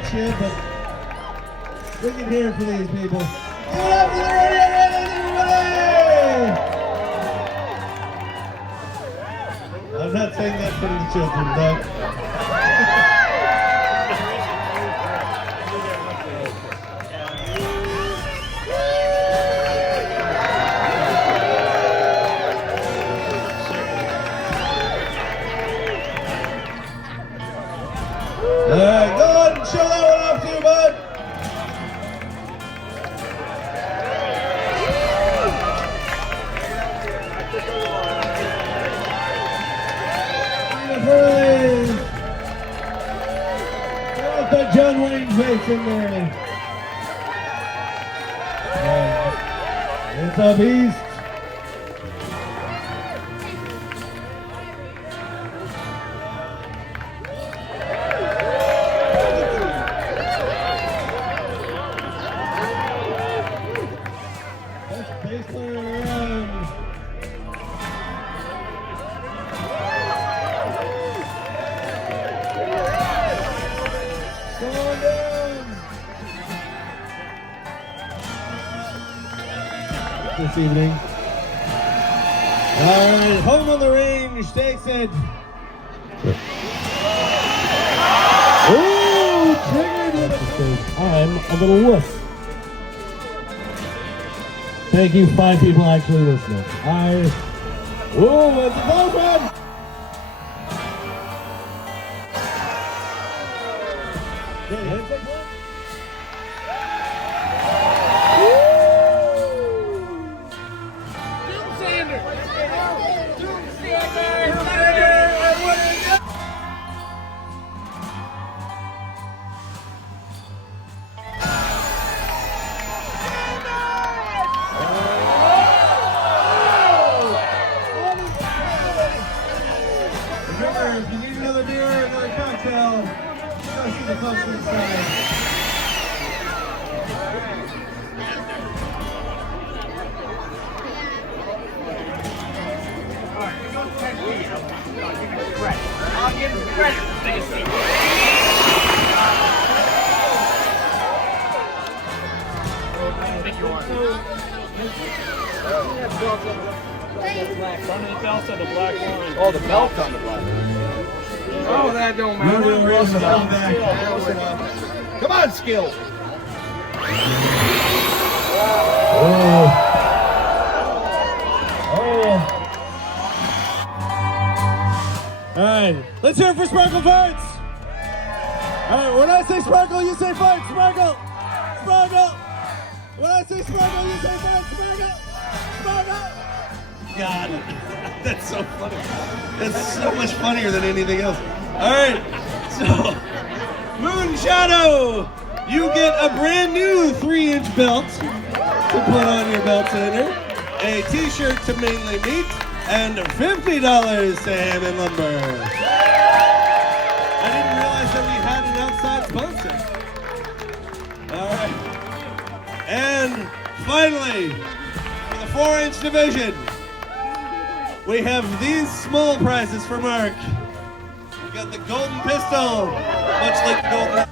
promote you, but we can hear for these people. Give it up for the Radio Raiders, everybody! I'm not saying that for the children, Doug. Alright, go ahead and show that one off to you, bud. Put that John Wayne face in there. It's a beast. Bass player around. Come on down. This evening. All right, home on the range takes it. Ooh, triggered with a... I'm a little wuss. Thank you, 5 people actually listening. Whoa, it's a ball run! Remember, if you need another beer or another cocktail, go see the folks inside. I'll give him credit for taking a seat. I think you want Some of the belts on the black line. Oh, the belt on the black. Oh, that don't matter. Come on, Skill. All right, let's hear it for Sparkle Farts. All right, when I say sparkle, you say fart. Sparkle, sparkle. When I say sparkle, you say fart. Sparkle, sparkle. God, that's so funny. That's so much funnier than anything else. All right, so Moon Shadow, you get a brand new 3-inch belt to put on your belt sander, a t-shirt to Mainly Meat, and $50 to Ham and Lumber. I didn't realize that we had an outside sponsor. All right, and finally, for the 4-inch division, we have these small prizes for Mark. We got the golden pistol, much like the golden...